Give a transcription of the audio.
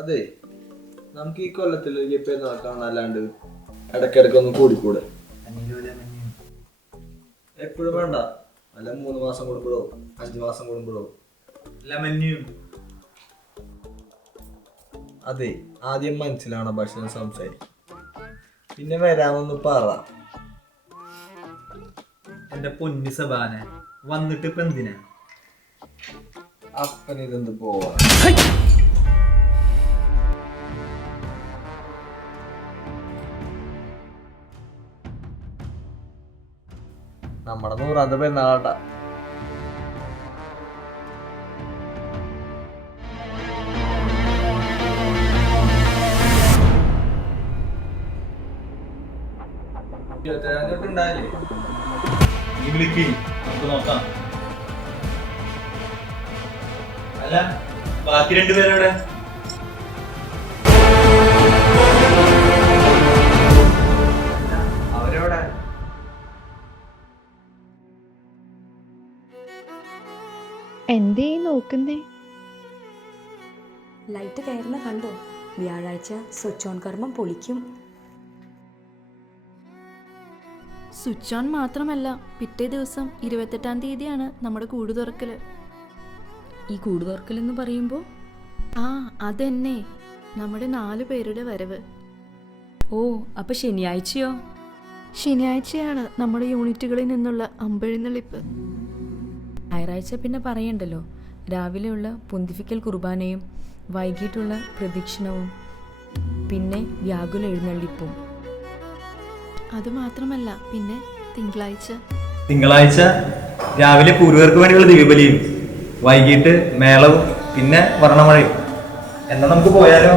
അതെ, നമുക്ക് ഈ കൊല്ലത്തിൽ പെരുന്നാൾ കാണാല്ലാണ്ട് ഇടയ്ക്കിടയ്ക്ക് ഒന്ന് കൂടിക്കൂടെ? എപ്പോഴും വേണ്ട, അല്ല 3 മാസം കൂടുമ്പോഴോ 5 മാസം കൂടുമ്പോഴോ. അതെ, ആദ്യം മനസ്സിലാണ് ഭക്ഷണം സംസാരിക്കും, പിന്നെ വരാമെന്ന് പറ. എന്റെ പൊന്നു സബാന, വന്നിട്ട് ഇപ്പൊ എന്തിനാ? അപ്പനിതെന്ത് പോവാ? നമ്മുടെ 100ാമത്തെ പെരുന്നാളാട്ടാ. ഉണ്ടായില്ലേ? നീ വിളിക്ക്, നമുക്ക് നോക്കാം. അല്ല, ബാക്കി രണ്ടുപേരെവിടെ? അവരെവിടെ? എന്തേ നോക്കുന്നേ? ലൈറ്റ് കയറുന്ന കണ്ടോ? വ്യാഴാഴ്ച സ്വിച്ച് ഓൺ കർമ്മം പൊളിക്കും. സ്വിച്ച് ഓൺ മാത്രമല്ല, പിറ്റേ ദിവസം 28-ാം തീയതിയാണ് നമ്മുടെ കൂട് തുറക്കല്. ഈ കൂട് തുറക്കലെന്ന് പറയുമ്പോൾ? ആ, അതെന്നെ, നമ്മുടെ 4 പേരുടെ വരവ്. ഓ, അപ്പൊ ശനിയാഴ്ചയോ? ശനിയാഴ്ചയാണ് നമ്മുടെ യൂണിറ്റുകളിൽ നിന്നുള്ള അമ്പെഴുന്നള്ളിപ്പ്. ഞായറാഴ്ച പിന്നെ പറയണ്ടല്ലോ, രാവിലെയുള്ള പൊന്തിഫിക്കൽ കുർബാനയും വൈകിട്ടുള്ള പ്രദക്ഷിണവും പിന്നെ വ്യാകുല എഴുന്നള്ളിപ്പും. അതുമാത്രമല്ല, പിന്നെ തിങ്കളാഴ്ച രാവിലെ പൂർവ്വർക്ക് വേണ്ടിയുള്ള ദിവ്യബലിയും വൈകിട്ട് മേളവും പിന്നെ വർണ്ണമഴയും. എന്നാ നമുക്ക് പോയാലോ?